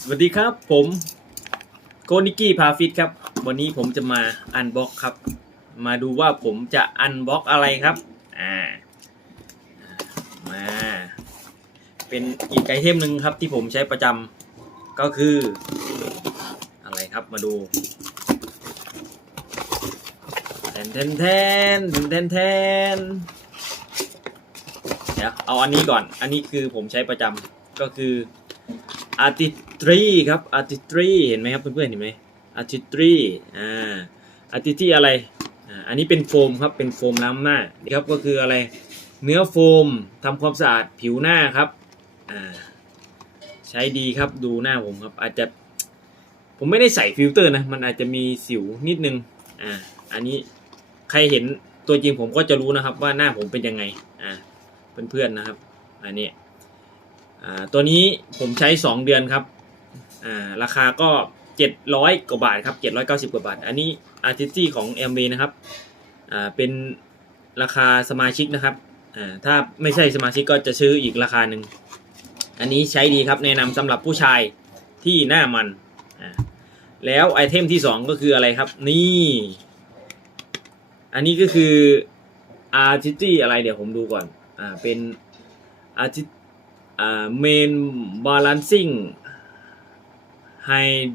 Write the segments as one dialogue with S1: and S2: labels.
S1: สวัสดีครับผมโกนิกี้พาฟิตครับ วันนี้ผมจะมาอันบ็อกครับ มาดูว่าผมจะอันบ็อกอะไรครับอ่ามาเป็นอีกไอเทมหนึ่งครับที่ผมใช้ประจำก็คือ อะไรครับมาดูแทนแทนแทนแทนแทนเดี๋ยวเอาอันนี้ก่อน อันนี้คือผมใช้ประจำก็คือ artistry ครับ artistry เห็นไหมครับเพื่อนๆเห็นไหม artistry อ่า artistry อะไรอ่าอันนี้เป็นโฟมครับเป็นโฟมล้างหน้านี่ครับก็คืออะไรเนื้อโฟมทำความสะอาดผิวหน้าครับอ่าใช้ดีครับดูหน้าผมครับอาจจะผมไม่ได้ใส่ฟิลเตอร์นะมันอาจจะมีสิวนิดนึงอ่าอันนี้ใครเห็นตัวจริงผมก็จะรู้นะครับว่าหน้าผมเป็นยังไงอ่าเพื่อนๆนะครับอันนี้ ตัวนี้ผมใช้ 2 เดือนครับราคาก็ 700 กว่าบาทครับ 790 กว่าบาท อันนี้อาร์ติสของ m v นะครับเป็นราคาสมาชิกนะครับถ้าไม่ใช่สมาชิกก็จะซื้ออีกราคาหนึ่งอันนี้ใช้ดีครับแนะนำสำหรับผู้ชายที่หน้ามันแล้วไอเทมที่ 2 ก็คืออะไรครับ นี่ อันนี้ก็คืออาร์ติสอะไรเดี๋ยวผมดูก่อนอ่าเป็นอาร์ติ เมนบาลานซิ่งไฮ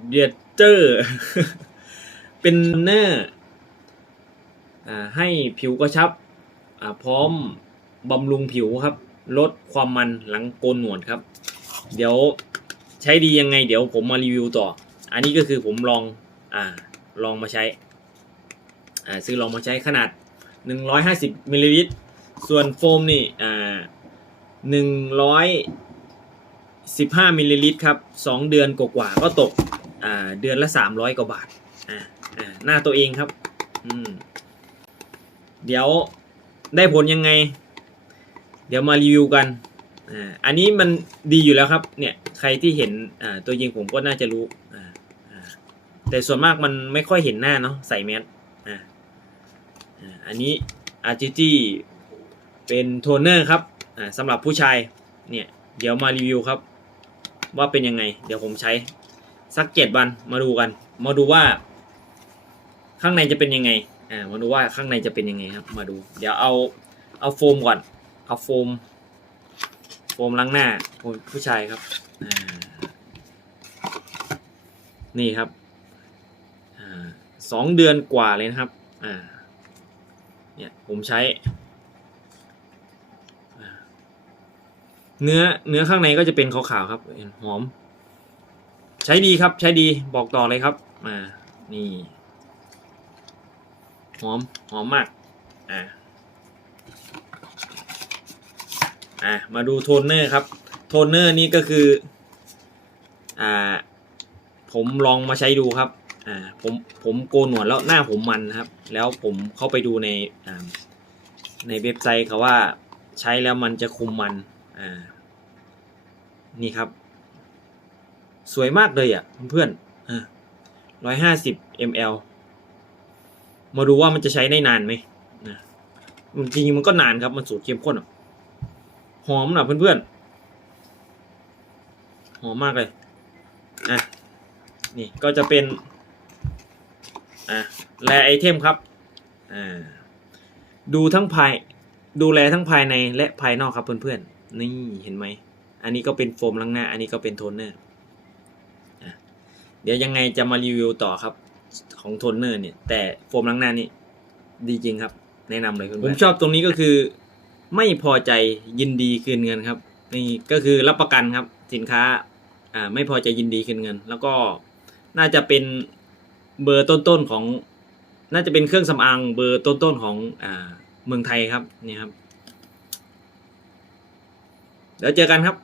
S1: เดรเตอร์เป็นเนอร์อ่าให้ผิวกระชับพร้อมบำรุงผิวครับ ลดความมันหลังโกนหนวดครับ เดี๋ยวใช้ดียังไง เดี๋ยวผมมารีวิวต่อ อันนี้ก็คือผมลองอ่าลองมาใช้อ่าซื้อลองมาใช้ขนาด 150มิลลิลิตรส่วนโฟมนี่อ่า หนึ่งร้อยสิบห้ามิลลิลิตรครับสองเดือนกว่าก็ตกเดือนละสามร้อยกว่าบาทหน้าตัวเองครับเดี๋ยวได้ผลยังไง เดี๋ยวมารีวิวกันอ,อันนี้มันดีอยู่แล้วครับเนี่ยใครที่เห็นตัวยิงผมก็น่าจะรู้แต่ส่วนมากมันไม่ค่อยเห็นหน้าเนาะใส่แมสอ่าอ่าอันนี้ RGG เป็นโทนเนอร์ครับ สำหรับผู้ชายเนี่ยเดี๋ยวมารีวิวครับ ว่าเป็นยังไง เดี๋ยวผมใช้สักเจ็ดวันมาดูกัน มาดูว่า ข้างในจะเป็นยังไงอ่ามาดูว่าข้างในจะเป็นยังไงครับ มาดู เดี๋ยวเอาเอาโฟมก่อนเอาโฟม โฟมล้างหน้าผู้ผู้ชายครับอ่านี่ครับอ่าสองเดือนกว่าเลยนะครับ อ่า เนี่ย ผมใช้ เนื้อเนื้อข้างในก็จะเป็นขาวๆครับหอม ใช้ดีครับ ใช้ดีบอกต่อเลยครับอ่านี่หอมหอมมากอ่าอ่ามาดูโทนเนอร์ครับ โทนเนอร์นี่ก็คืออ่าผมลองมาใช้ดูครับอ่าผมผมโกนหนวดแล้วหน้าผมมันครับ แล้วผมเข้าไปดูในอ่าในเว็บไซต์เขาว่าใช้แล้วมันจะคุมมัน อ่านี่ครับ สวยมากเลยอะเพื่อนๆอ่าร้อยห้าสิบ ml มาดูว่ามันจะใช้ได้นานไหมนะจริงมันก็นานครับ มันสูตรเข้มข้นหอมนะเพื่อนๆ หอมมากเลย อะ นี่ก็จะเป็น อะแลไอเทมครับ อ่า ดูทั้งภาย ดูแลทั้งภายในและภายนอกครับเพื่อนๆ นี่เห็นไหม อันนี้ก็เป็นโฟมล้างหน้า อันนี้ก็เป็นโทนเนอร์อะเดี๋ยวยังไงจะมารีวิวต่อครับของโทนเนอร์เนี่ย แต่โฟมล้างหน้านี่ดีจริงครับ แนะนำเลยเพื่อนๆผมชอบตรงนี้ก็คือ ไม่พอใจยินดีคืนเงินครับ นี่ก็คือรับประกันครับ สินค้าอ่าไม่พอใจยินดีคืนเงิน แล้วก็น่าจะเป็นเบอร์ต้นๆของ น่าจะเป็นเครื่องสำอางเบอร์ต้นๆของอ่าเมืองไทยครับนี่ครับ để chơi canh hấp